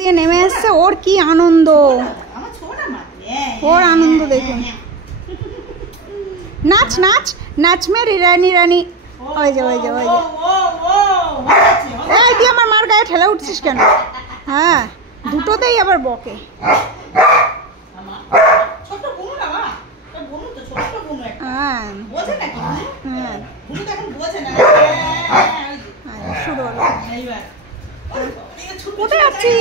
দিয়ে নেমে এসছে, ওর কি আনন্দ, ওর আনন্দ দেখুন। নাচ নাচ নাচ মেরি রানী রানী। ওই যে ওই যে ওই যে, এই তুই আমার মার গায়ে ঠেলে উঠছিস কেন? হ্যাঁ, দুটোতেই আবার বকে। হ্যাঁ হ্যাঁ, শুরু হলো। কোথায় যাচ্ছি?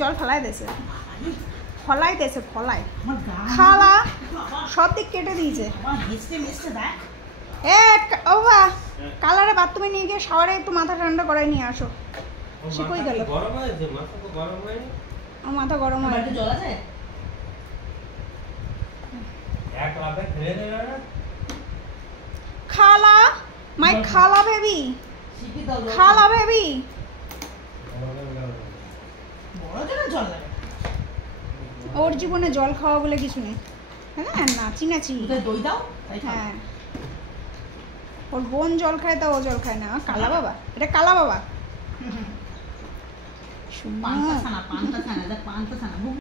জল ফলাই দিয়েছে, ফলাই দিয়েছে, ফলাই খালা সব দিক কেটে দিয়েছে। ও বা কালারে বাথরুমে নিয়ে গিয়ে শাওয়ারে একটু মাথা ঠান্ডা করাই নিয়ে আসো। সে কই গেল? আমার মাথা গরম হয়। খালা, মাই খালা বেবি, খালা বেবি। ওর জীবনে জল খাওয়া বলে কিছু নেই। হ্যাঁ, নাচি নাচি। হ্যাঁ, ওর বোন জল খায় তা ও জল খায় না। কালা বাবা, এটা কালা বাবা।